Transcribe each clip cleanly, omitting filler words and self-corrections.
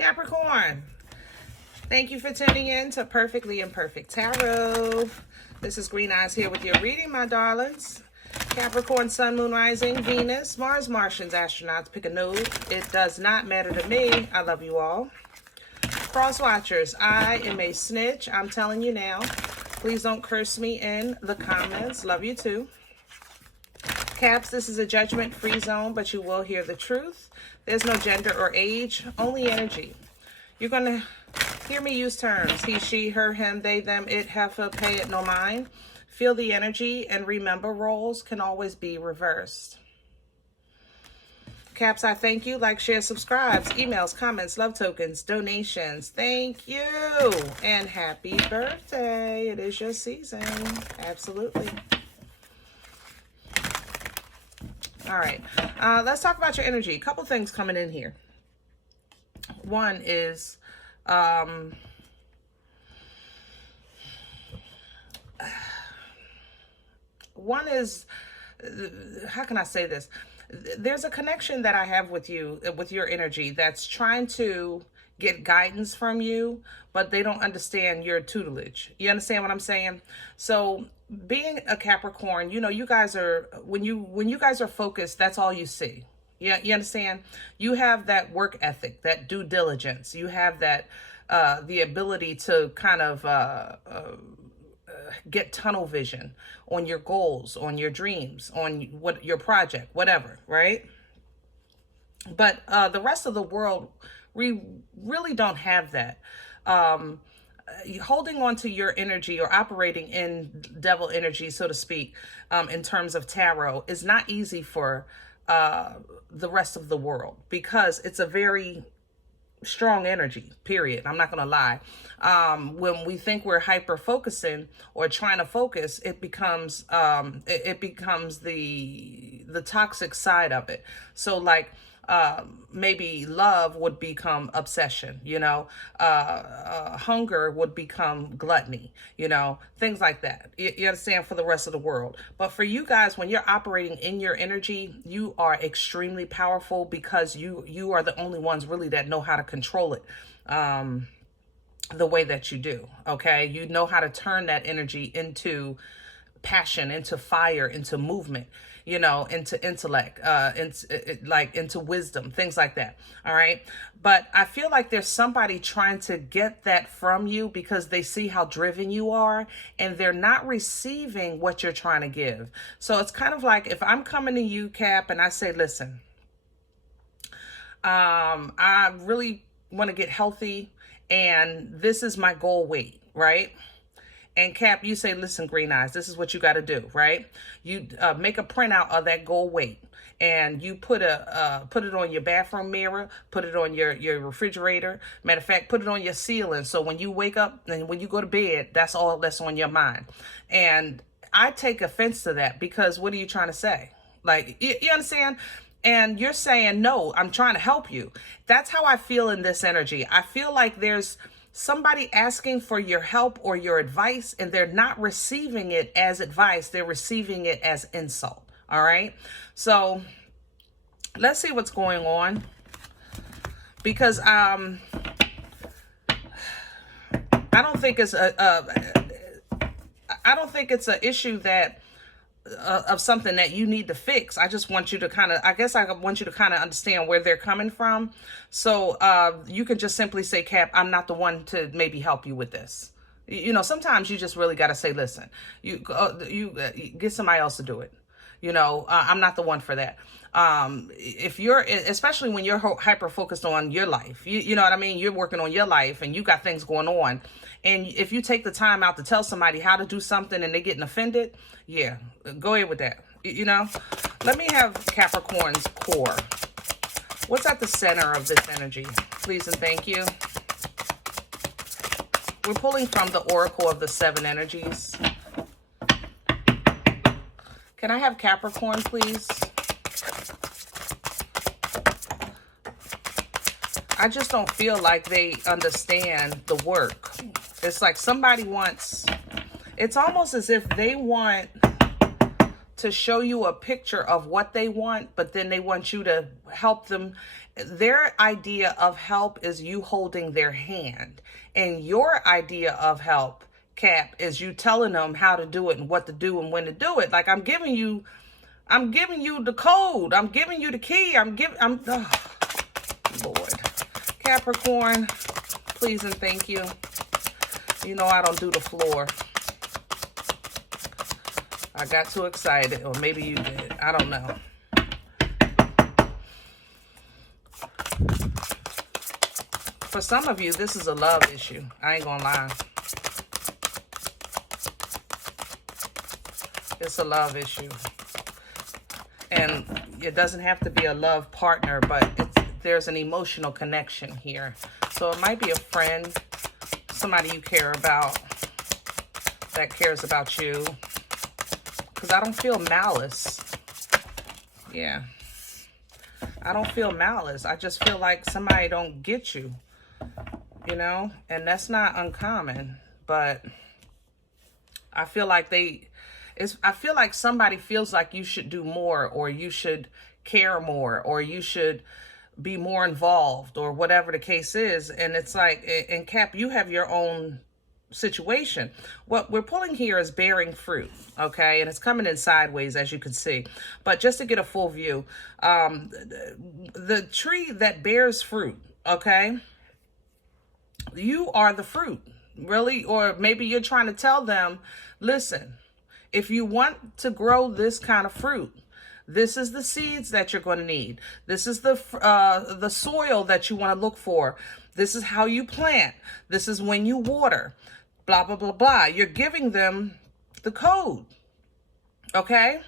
Capricorn, thank you for tuning in to Perfectly Imperfect Tarot. This is Green Eyes here with your reading, my darlings. Capricorn, Sun, Moon, Rising, Venus, Mars, Martians, astronauts, pick a node. It does not matter to me. I love you all. Cross watchers, I am a snitch. I'm telling you now. Please don't curse me in the comments. Love you too. Caps, this is a judgment-free zone, but you will hear the truth. There's no gender or age, only energy. You're going to hear me use terms. He, she, her, him, they, them, it, heifer, pay it, no mind. Feel the energy, and remember, roles can always be reversed. Caps, I thank you. Like, share, subscribes, emails, comments, love tokens, donations. Thank you. And happy birthday. It is your season. Absolutely. All right. Let's talk about your energy. A couple things coming in here. One is... how can I say this? There's a connection that I have with you, with your energy, that's trying to get guidance from you, but they don't understand your tutelage. You understand what I'm saying? So being a Capricorn, you know, you guys are, when you guys are focused, that's all you see. Yeah, you understand? You have that work ethic, that due diligence. You have that, the ability to kind of, get tunnel vision on your goals, on your dreams, on what your project, whatever, right? But the rest of the world, we really don't have that. Holding on to your energy or operating in devil energy, so to speak, in terms of tarot is not easy for the rest of the world, because it's a very strong energy, period. I'm not going to lie. When we think we're hyper focusing or trying to focus, it becomes it becomes the toxic side of it. So like maybe love would become obsession, you know, hunger would become gluttony, you know, things like that. You understand, for the rest of the world. But for you guys, when you're operating in your energy, you are extremely powerful, because you are the only ones really that know how to control it the way that you do. Okay, you know how to turn that energy into passion, into fire, into movement, you know, into intellect, into wisdom, things like that. All right. But I feel like there's somebody trying to get that from you, because they see how driven you are and they're not receiving what you're trying to give. So it's kind of like if I'm coming to you, Cap, and I say, listen, I really want to get healthy, and this is my goal weight, right? And Cap, you say, listen, Green Eyes, this is what you got to do, right? You make a printout of that goal weight, and you put it on your bathroom mirror, put it on your refrigerator. Matter of fact, put it on your ceiling. So when you wake up and when you go to bed, that's all that's on your mind. And I take offense to that, because what are you trying to say? Like, you understand? And you're saying, no, I'm trying to help you. That's how I feel in this energy. I feel like there's somebody asking for your help or your advice, and they're not receiving it as advice. They're receiving it as insult. All right. So let's see what's going on, because I don't think it's I don't think it's an issue that of something that you need to fix. I just want you to kind of, I guess I want you to kind of understand where they're coming from. So you can just simply say, Cap, I'm not the one to maybe help you with this. You know, sometimes you just really got to say, listen, you get somebody else to do it. You know, I'm not the one for that. If you're, especially when you're hyper focused on your life, you know what I mean? You're working on your life and you got things going on. And if you take the time out to tell somebody how to do something and they're getting offended, yeah, go ahead with that. You know, let me have Capricorn's core. What's at the center of this energy? Please and thank you. We're pulling from the Oracle of the Seven Energies. Can I have Capricorn, please? I just don't feel like they understand the work. It's like somebody wants, it's almost as if they want to show you a picture of what they want, but then they want you to help them Their idea of help is you holding their hand. And your idea of help, Cap, is you telling them how to do it and what to do and when to do it. Like, I'm giving you the code. I'm giving you the key. Oh, Lord. Capricorn, please and thank you. You know I don't do the floor. I got too excited, or maybe you did. I don't know. For some of you, this is a love issue. I ain't gonna lie. It's a love issue. And it doesn't have to be a love partner, but there's an emotional connection here. So it might be a friend, somebody you care about, that cares about you. Because I don't feel malice. Yeah. I don't feel malice. I just feel like somebody don't get you. You know? And that's not uncommon. But I feel like I feel like somebody feels like you should do more, or you should care more, or you should be more involved, or whatever the case is. And it's like, and Cap, you have your own situation. What we're pulling here is bearing fruit, okay? And it's coming in sideways, as you can see. But just to get a full view, the tree that bears fruit, okay? You are the fruit, really. Or maybe you're trying to tell them, listen, if you want to grow this kind of fruit, this is the seeds that you're going to need. This is the soil that you want to look for. This is how you plant. This is when you water. Blah, blah, blah, blah. You're giving them the code. Okay?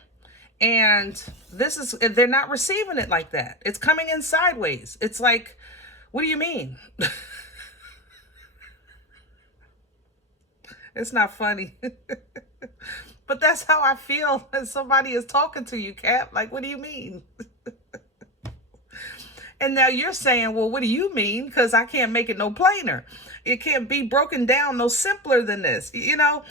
And they're not receiving it like that. It's coming in sideways. It's like, what do you mean? It's not funny. But that's how I feel when somebody is talking to you, Cap. Like, what do you mean? And now you're saying, well, what do you mean? Because I can't make it no plainer. It can't be broken down no simpler than this. You know?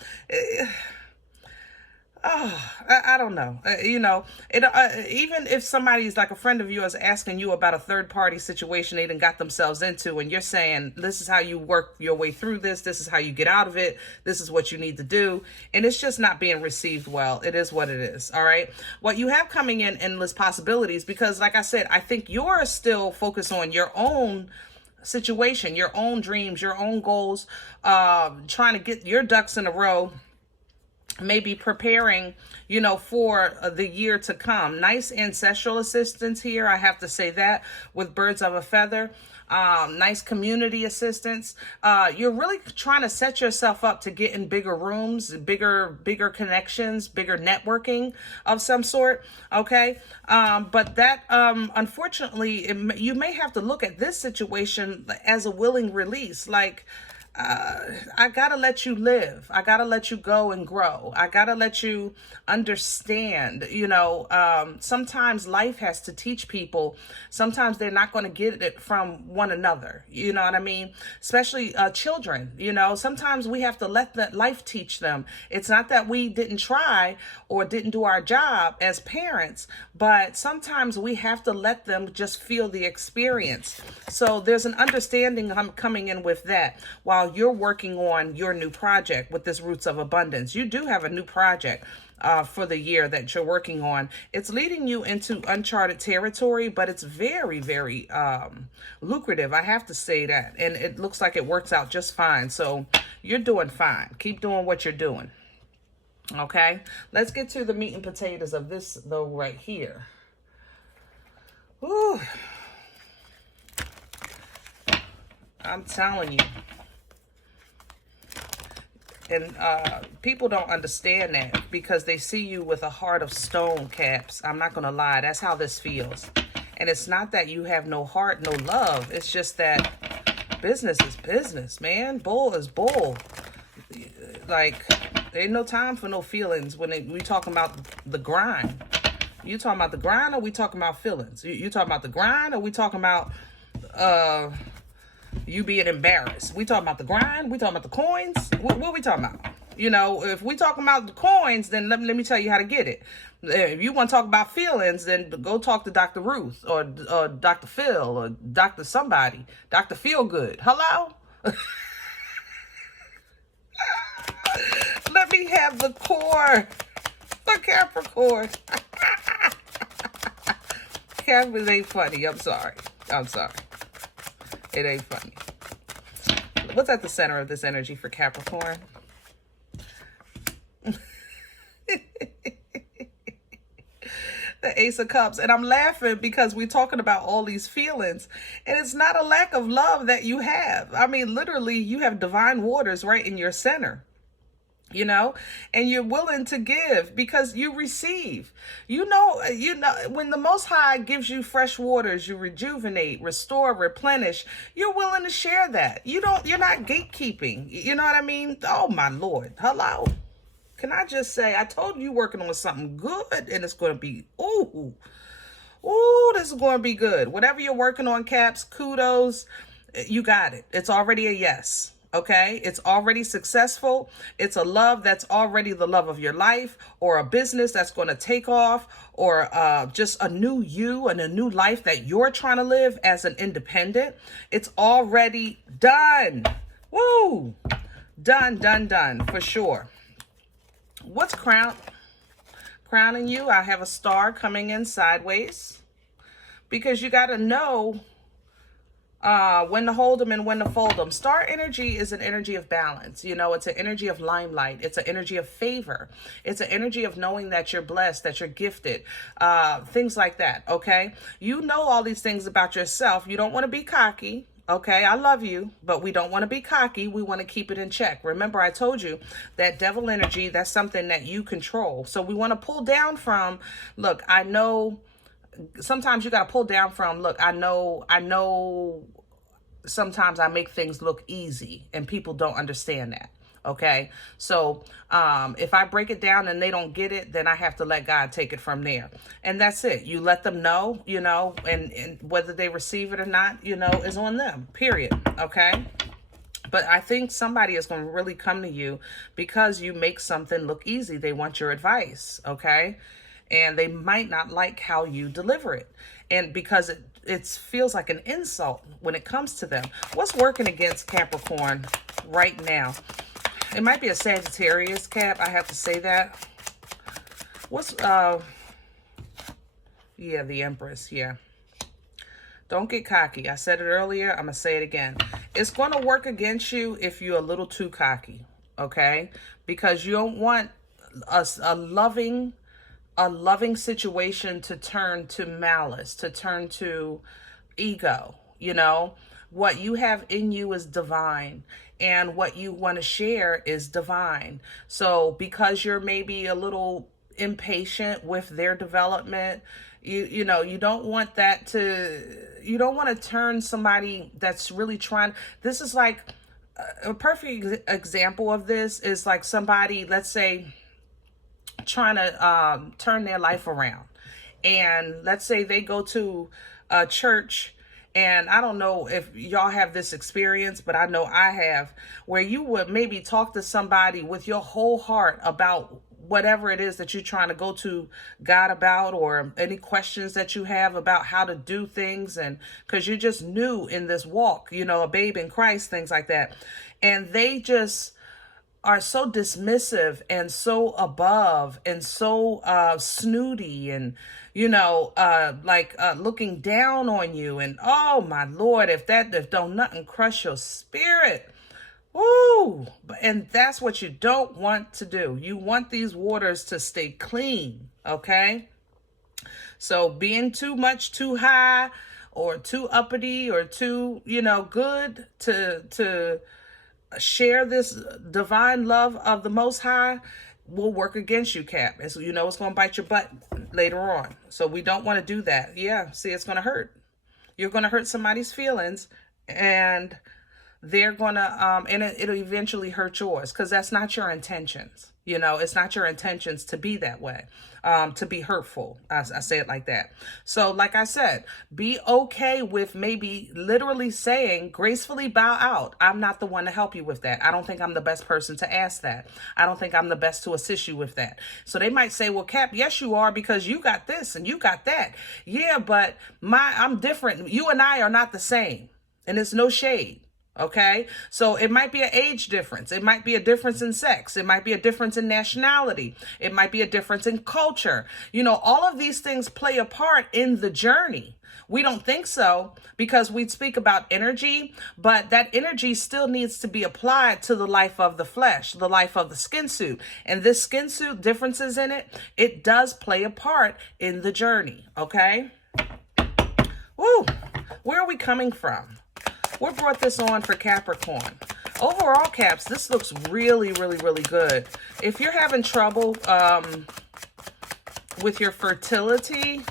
Oh, I don't know. You know, even if somebody's like a friend of yours asking you about a third party situation they done got themselves into, and you're saying, this is how you work your way through this. This is how you get out of it. This is what you need to do. And it's just not being received well. It is what it is. All right. What you have coming in, endless possibilities, because like I said, I think you're still focused on your own situation, your own dreams, your own goals, trying to get your ducks in a row. Maybe preparing, you know, for the year to come. Nice ancestral assistance here, I have to say that, with birds of a feather. Nice community assistance. You're really trying to set yourself up to get in bigger rooms, bigger connections, bigger networking of some sort. Okay. But that, unfortunately, you may have to look at this situation as a willing release. Like, I gotta let you live. I gotta let you go and grow. I gotta let you understand, you know, sometimes life has to teach people. Sometimes they're not going to get it from one another. You know what I mean? Especially children, you know, sometimes we have to let that life teach them. It's not that we didn't try or didn't do our job as parents, but sometimes we have to let them just feel the experience. So there's an understanding coming in with that. While you're working on your new project with this Roots of Abundance, you do have a new project for the year that you're working on. It's leading you into uncharted territory, but it's very, very lucrative. I have to say that. And it looks like it works out just fine. So you're doing fine. Keep doing what you're doing. Okay. Let's get to the meat and potatoes of this, though, right here. Whew. I'm telling you. And people don't understand that because they see you with a heart of stone, Caps. I'm not going to lie. That's how this feels. And it's not that you have no heart, no love. It's just that business is business, man. Bull is bull. Like, there ain't no time for no feelings when we talking about the grind. You talking about the grind, or we talking about feelings? You talking about the grind, or we talking about you being embarrassed? We talking about the grind? We talking about the coins? What we talking about? You know, if we talking about the coins, then let me tell you how to get it. If you want to talk about feelings, then go talk to Dr. Ruth or Dr. Phil or Dr. somebody, Dr. Feelgood. Hello? Let me have the core for Capricorn. Capricorn ain't funny. I'm sorry. It ain't funny. What's at the center of this energy for Capricorn? The Ace of Cups. And I'm laughing because we're talking about all these feelings, and it's not a lack of love that you have. I mean, literally, you have divine waters right in your center, you know, and you're willing to give because you receive. You know, when the Most High gives you fresh waters, you rejuvenate, restore, replenish, you're willing to share that. You're not gatekeeping. You know what I mean? Oh my Lord. Hello. Can I just say, I told you working on something good, and it's going to be, ooh, this is going to be good. Whatever you're working on, Caps, kudos. You got it. It's already a yes. Okay, it's already successful. It's a love that's already the love of your life, or a business that's going to take off, or just a new you and a new life that you're trying to live as an independent. It's already done. Woo! Done for sure. What's crowning you? I have a star coming in sideways, because you got to know when to hold them and when to fold them. Star energy is an energy of balance. You know, it's an energy of limelight. It's an energy of favor. It's an energy of knowing that you're blessed, that you're gifted, things like that. Okay. You know all these things about yourself. You don't want to be cocky. Okay, I love you, but we don't want to be cocky. We want to keep it in check. Remember, I told you that devil energy, that's something that you control. So we want to pull down from, look, I know sometimes you got to pull down from, look, I know sometimes I make things look easy and people don't understand that. Okay. So, if I break it down and they don't get it, then I have to let God take it from there. And that's it. You let them know, you know, and whether they receive it or not, you know, is on them, period. Okay. But I think somebody is going to really come to you because you make something look easy. They want your advice. Okay. And they might not like how you deliver it. And because it feels like an insult when it comes to them. What's working against Capricorn right now? It might be a Sagittarius, Cap. I have to say that. What's, yeah, the Empress, yeah. Don't get cocky. I said it earlier. I'm going to say it again. It's going to work against you if you're a little too cocky, okay? Because you don't want a loving situation to turn to malice, to turn to ego, you know? What you have in you is divine, and what you want to share is divine. So because you're maybe a little impatient with their development, you know, you don't want that you don't want to turn somebody that's really trying. This is like a perfect example of this is like somebody, let's say, trying to turn their life around. And let's say they go to a church, and I don't know if y'all have this experience, but I know I have, where you would maybe talk to somebody with your whole heart about whatever it is that you're trying to go to God about, or any questions that you have about how to do things, and because you're just new in this walk, you know, a babe in Christ, things like that. And they just are so dismissive and so above and so snooty, and you know, looking down on you. And oh my Lord, if don't nothing crush your spirit. Woo! And that's what you don't want to do. You want these waters to stay clean, okay? So being too much, too high, or too uppity, or too, you know, good to share this divine love of the Most High will work against you, Cap. And so, you know, it's going to bite your butt later on. So we don't want to do that. Yeah, see, it's going to hurt. You're going to hurt somebody's feelings, and they're gonna, and it'll eventually hurt yours, because that's not your intentions. You know, it's not your intentions to be that way, to be hurtful. I say it like that. So like I said, be okay with maybe literally saying, gracefully bow out. I'm not the one to help you with that. I don't think I'm the best person to ask that. I don't think I'm the best to assist you with that. So they might say, well, Cap, yes, you are, because you got this and you got that. Yeah, but I'm different. You and I are not the same. And it's no shade. Okay, so it might be an age difference. It might be a difference in sex. It might be a difference in nationality. It might be a difference in culture. You know, all of these things play a part in the journey. We don't think so, because we speak about energy, but that energy still needs to be applied to the life of the flesh, the life of the skin suit. And this skin suit, differences in it, it does play a part in the journey. Okay. Woo. Where are we coming from? What brought this on for Capricorn? Overall, Caps, this looks really, really, really good. If you're having trouble with your fertility,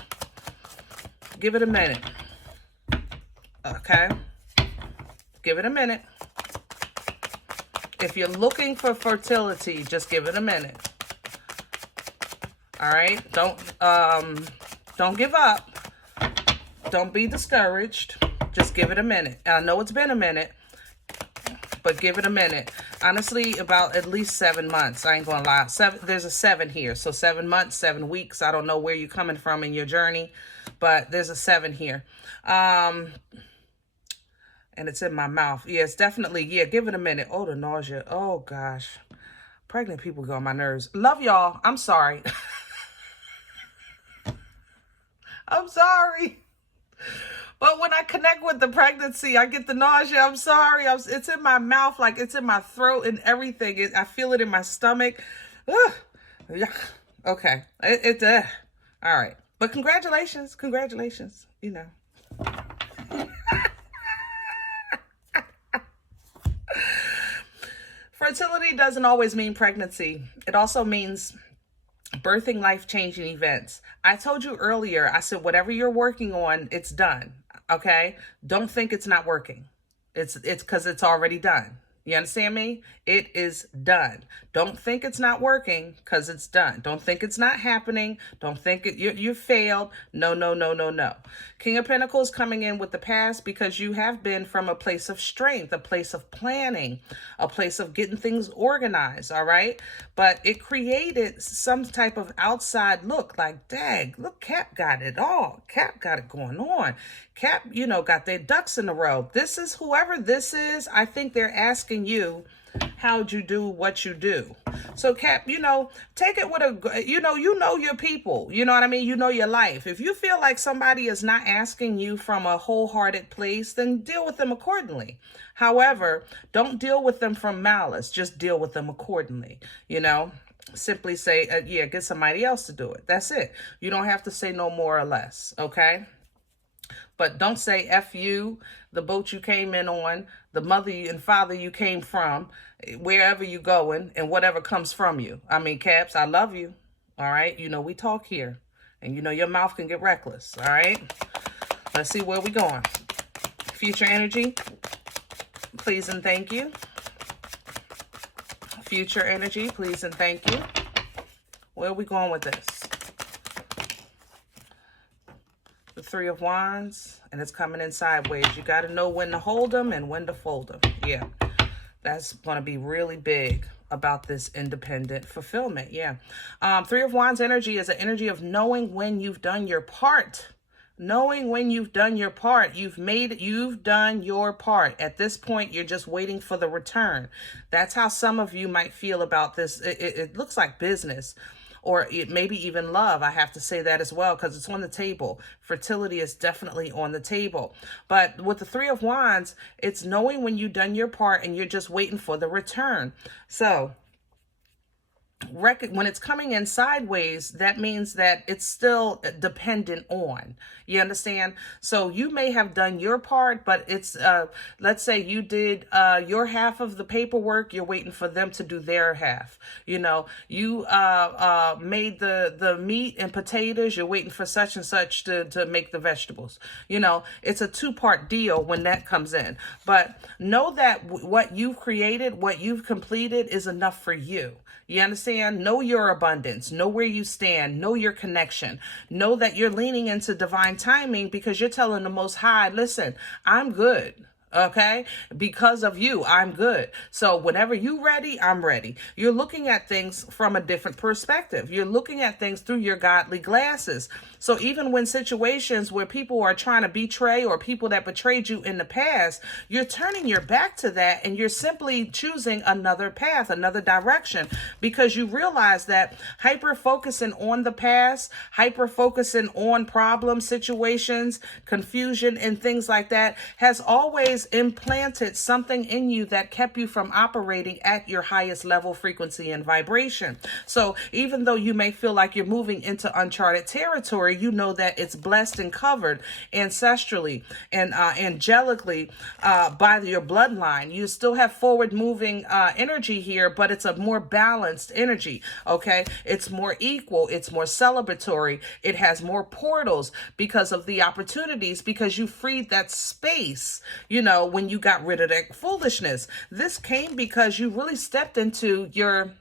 give it a minute. Okay? Give it a minute. If you're looking for fertility, just give it a minute. All right? Don't give up. Don't be discouraged. Just give it a minute. And I know it's been a minute, but give it a minute. Honestly, about at least 7 months. I ain't gonna lie. There's a 7 here. So 7 months, 7 weeks. I don't know where you're coming from in your journey, but there's a 7 here. And it's in my mouth. Yeah, it's definitely, yeah, give it a minute. Oh, the nausea. Oh, gosh. Pregnant people go on my nerves. Love y'all. I'm sorry. I'm sorry. But when I connect with the pregnancy, I get the nausea. I'm sorry. It's in my mouth, like it's in my throat and everything. I feel it in my stomach. Ugh. Okay. All right. But congratulations. Congratulations. You know. Fertility doesn't always mean pregnancy. It also means birthing life-changing events. I told you earlier, I said, whatever you're working on, it's done. Okay? Don't think it's not working. It's because it's already done. You understand me? It is done. Don't think it's not working, because it's done. Don't think it's not happening. Don't think you failed. No, no, no, no, no. King of Pentacles coming in with the past, because you have been from a place of strength, a place of planning, a place of getting things organized, all right? But it created some type of outside look, like, dang, look, Cap got it all. Cap got it going on. Cap, you know, got their ducks in a row. This is whoever this is. I think they're asking you, how'd you do what you do? So Cap, you know, take it with a, you know your people, you know what I mean? You know your life. If you feel like somebody is not asking you from a wholehearted place, then deal with them accordingly. However, don't deal with them from malice. Just deal with them accordingly, you know? Simply say, yeah, get somebody else to do it. That's it. You don't have to say no more or less, okay? But don't say F you, the boat you came in on, the mother and father you came from, wherever you going, and whatever comes from you. I mean, Caps, I love you. All right? You know, we talk here. And you know your mouth can get reckless. All right? Let's see where we going. Future energy, please and thank you. Future energy, please and thank you. Where are we going with this? The 3 of Wands, and it's coming in sideways. You got to know when to hold them and when to fold them. Yeah, that's going to be really big about this independent fulfillment. Yeah. 3 of Wands energy is an energy of knowing when you've done your part. Knowing when you've done your part. You've done your part. At this point, you're just waiting for the return. That's how some of you might feel about this. It looks like business. Or it maybe even love. I have to say that as well, because it's on the table. Fertility is definitely on the table. But with the 3 of Wands, it's knowing when you've done your part and you're just waiting for the return. So when it's coming in sideways, that means that it's still dependent on, you understand? So you may have done your part, but it's let's say you did your half of the paperwork, you're waiting for them to do their half. You know, you made the meat and potatoes, you're waiting for such and such to make the vegetables. You know, it's a two-part deal when that comes in. But know that what you've created, what you've completed is enough for you. You understand? Know your abundance. Know where you stand. Know your connection. Know that you're leaning into divine timing because you're telling the Most High, listen, I'm good. Okay, because of you, I'm good. So whenever you're ready, I'm ready. You're looking at things from a different perspective. You're looking at things through your godly glasses. So even when situations where people are trying to betray or people that betrayed you in the past, you're turning your back to that and you're simply choosing another path, another direction, because you realize that hyper focusing on the past, hyper focusing on problem situations, confusion, and things like that has always implanted something in you that kept you from operating at your highest level, frequency, and vibration. So even though you may feel like you're moving into uncharted territory, you know that it's blessed and covered ancestrally and angelically by your bloodline. You still have forward moving energy here, but it's a more balanced energy. Okay, it's more equal, it's more celebratory, it has more portals because of the opportunities, because you freed that space, you know, when you got rid of that foolishness. This came because you really stepped into your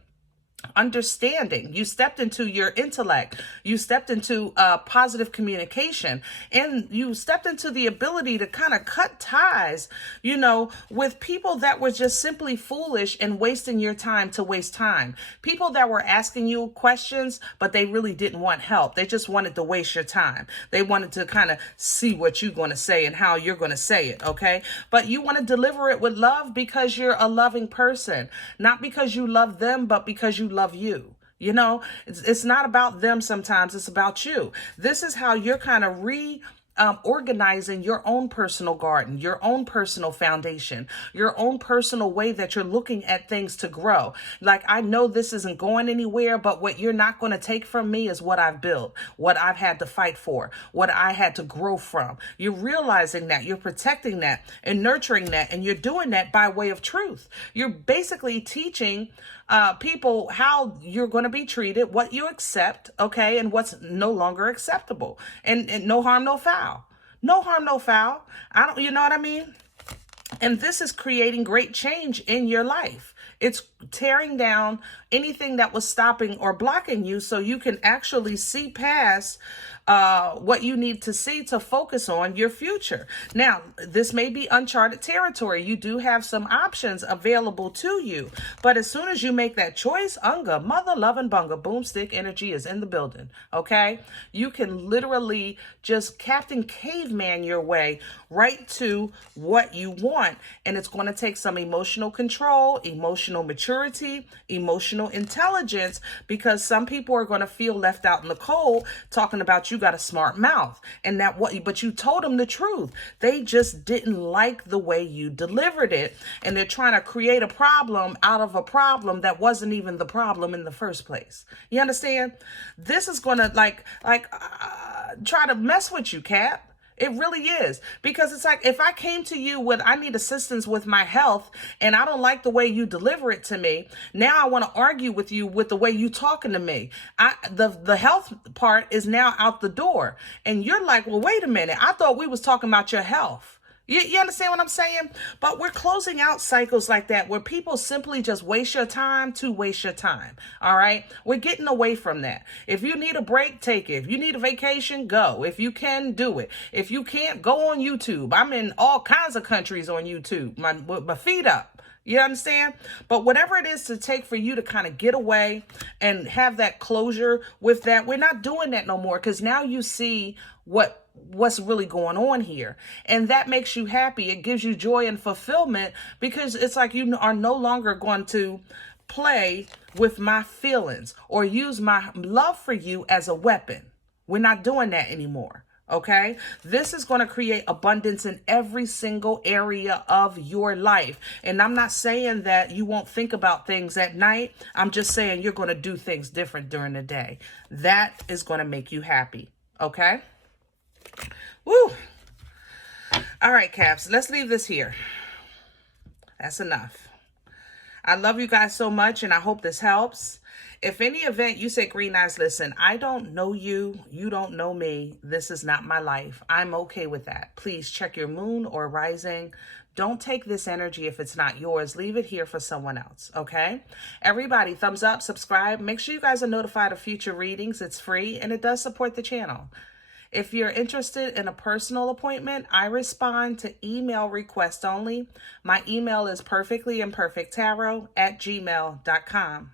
understanding, you stepped into your intellect, you stepped into positive communication, and you stepped into the ability to kind of cut ties, you know, with people that were just simply foolish and wasting your time to waste time. People that were asking you questions, but they really didn't want help. They just wanted to waste your time. They wanted to kind of see what you're going to say and how you're going to say it. Okay. But you want to deliver it with love because you're a loving person, not because you love them, but because you love you. You know, it's not about them sometimes, it's about you. This is how you're kind of organizing your own personal garden, your own personal foundation, your own personal way that you're looking at things to grow. Like, I know this isn't going anywhere, but what you're not going to take from me is what I've built, what I've had to fight for, what I had to grow from. You're realizing that, you're protecting that and nurturing that, and you're doing that by way of truth. You're basically teaching people how you're going to be treated, what you accept, okay, and what's no longer acceptable, and no harm, no foul. No harm, no foul. You know what I mean? And this is creating great change in your life. It's tearing down anything that was stopping or blocking you so you can actually see past what you need to see to focus on your future. Now, this may be uncharted territory. You do have some options available to you. But as soon as you make that choice, Unga, mother loving bunga, boomstick energy is in the building. Okay? You can literally just Captain Caveman your way right to what you want. And it's going to take some emotional control, emotional maturity, emotional intelligence, because some people are going to feel left out in the cold talking about you got a smart mouth and but you told them the truth. They just didn't like the way you delivered it, and they're trying to create a problem out of a problem that wasn't even the problem in the first place. You understand? This is going to try to mess with you, Cap. It really is. Because it's like, if I came to you with, I need assistance with my health and I don't like the way you deliver it to me, now I want to argue with you with the way you talking to me. The health part is now out the door. And you're like, well, wait a minute. I thought we was talking about your health. You understand what I'm saying? But we're closing out cycles like that where people simply just waste your time to waste your time. All right? We're getting away from that. If you need a break, take it. If you need a vacation, go. If you can, do it. If you can't, go on YouTube. I'm in all kinds of countries on YouTube, with my feet up. You understand? But whatever it is to take for you to kind of get away and have that closure with that, we're not doing that no more, because now you see what's really going on here. And that makes you happy. It gives you joy and fulfillment, because it's like you are no longer going to play with my feelings or use my love for you as a weapon. We're not doing that anymore. Okay, this is going to create abundance in every single area of your life. And I'm not saying that you won't think about things at night. I'm just saying you're going to do things different during the day. That is going to make you happy. Okay. Woo. All right, Caps, let's leave this here. That's enough. I love you guys so much, and I hope this helps. If any event you say, Green Eyes, listen, I don't know you. You don't know me. This is not my life. I'm okay with that. Please check your moon or rising. Don't take this energy if it's not yours. Leave it here for someone else, okay? Everybody, thumbs up, subscribe. Make sure you guys are notified of future readings. It's free, and it does support the channel. If you're interested in a personal appointment, I respond to email requests only. My email is perfectlyimperfecttarot@gmail.com.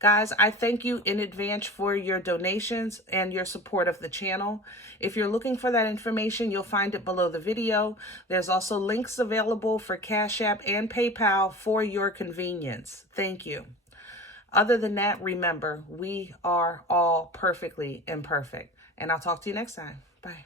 Guys, I thank you in advance for your donations and your support of the channel. If you're looking for that information, you'll find it below the video. There's also links available for Cash App and PayPal for your convenience. Thank you. Other than that, remember, we are all perfectly imperfect. And I'll talk to you next time. Bye.